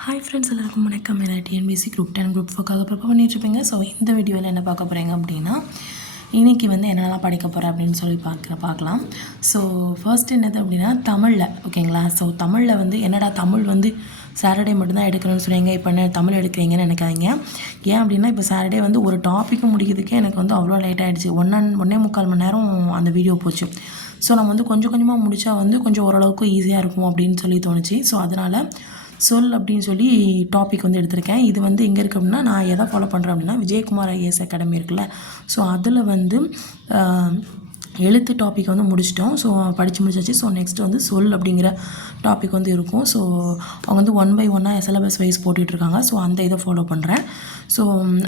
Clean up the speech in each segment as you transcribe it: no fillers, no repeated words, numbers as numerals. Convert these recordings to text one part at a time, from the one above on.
Hi friends, எல்லாருக்கும் வணக்கம். என்ன டிஎன்பிஎஸ்சி குரூப் 10 குரூப் 4க்காக ப்ரிப்பேர் பண்ணிட்டுருப்பீங்க. ஸோ இந்த வீடியோவில் என்ன பார்க்க போகிறீங்க அப்படின்னா, இன்றைக்கி வந்து என்னெல்லாம் படிக்க போகிறேன் அப்படின்னு சொல்லி பார்க்கலாம். ஸோ ஃபர்ஸ்ட் என்னது அப்படின்னா தமிழில், ஓகேங்களா. ஸோ தமிழில் வந்து என்னடா தமிழ் வந்து சாட்டர்டே மட்டும்தான் எடுக்கணும்னு சொல்லுவீங்க, இப்போ என்ன தமிழ் எடுக்கிறீங்கன்னு நினைக்காதீங்க. ஏன் அப்படின்னா இப்போ சாட்டர்டே வந்து ஒரு டாப்பிக்கு முடிக்கிறதுக்கே எனக்கு வந்து அவ்வளோ லேட் ஆகிடுச்சு. 1.25 மணி நேரம் அந்த வீடியோ போச்சு. ஸோ நம்ம வந்து கொஞ்சம் கொஞ்சமாக முடித்தா வந்து கொஞ்சம் ஓரளவுக்கு ஈஸியாக இருக்கும் அப்படின்னு சொல்லி தோணுச்சு. ஸோ அதனால் சொல் அப்படின்னு சொல்லி டாபிக் வந்து எடுத்திருக்கேன். இது வந்து எங்கே இருக்குது அப்படின்னா, நான் எதை ஃபாலோ பண்ணுறேன் அப்படின்னா, விஜயகுமார் ஐஏஎஸ் அகாடமி இருக்குல்ல. ஸோ அதில் வந்து எழுத்து டாபிக் வந்து முடிச்சிட்டோம். ஸோ படித்து முடிச்சாச்சு. ஸோ நெக்ஸ்ட் வந்து சொல் அப்படிங்கிற டாபிக் வந்து இருக்கும். ஸோ அவங்க வந்து 1 by 1 சிலபஸ் வைஸ் போட்டுட்ருக்காங்க. ஸோ அந்த இதை ஃபாலோ பண்ணுறேன். ஸோ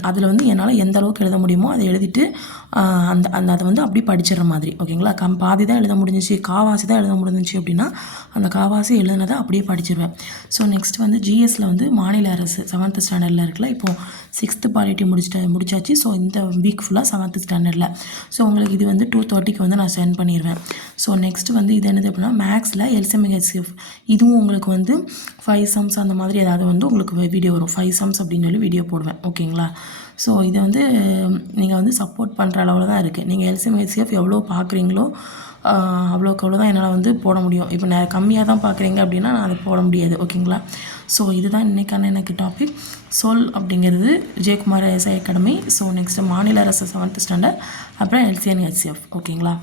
அதில் வந்து என்னால் எந்த அளவுக்கு எழுத முடியுமோ அதை எழுதிட்டு அதை வந்து அப்படி படிச்சிடுற மாதிரி, ஓகேங்களா. பாதி தான் எழுத முடிஞ்சிச்சு, காவாசி தான் எழுத முடிஞ்சிச்சு அப்படின்னா அந்த காவாசி எழுதுனதை அப்படியே படிச்சிடுவேன். ஸோ நெக்ஸ்ட் வந்து ஜிஎஸ்சில் வந்து மாநில அரசு 7th ஸ்டாண்டர்டில் இருக்குல்ல. இப்போது 6th பாலிட்டி முடிச்சாச்சு. ஸோ இந்த வீக் ஃபுல்லாக 7th ஸ்டாண்டர்டில். ஸோ உங்களுக்கு இது வந்து 2:30க்கு வந்து நான் சென்ட் பண்ணிடுவேன். ஸோ நெக்ஸ்ட் வந்து இது என்னது அப்படின்னா, மேக்ஸில் எல்சிஎம் ஹெச்சிஎஃப், இதுவும் உங்களுக்கு வந்து 5 சம்ஸ் அந்த மாதிரி ஏதாவது வந்து உங்களுக்கு வீடியோ வரும். 5 சம்ஸ் அப்படின்னு சொல்லி வீடியோ போடுவேன், ஓகேங்களா. ஸோ இதை வந்து நீங்கள் வந்து சப்போர்ட் பண்ணுற அளவில் தான் இருக்குது. நீங்கள் எல்சிஎம் ஹெச்சிஎஃப் எவ்வளோ பார்க்குறீங்களோ அவ்வளோக்கு அவ்வளோ தான் என்னால் வந்து போட முடியும். இப்போ நான் கம்மியாக தான் பார்க்குறீங்க அப்படின்னா நான் அதை போட முடியாது, ஓகேங்களா. ஸோ இதுதான் இன்றைக்கான எனக்கு டாபிக். சொல் அப்படிங்கிறது Vijayakumar IAS academy. So next மாநில அரசு 7th ஸ்டாண்டர்ட், அப்புறம் எல்சிஎம் ஹெச்சிஎஃப், ஓகேங்களா.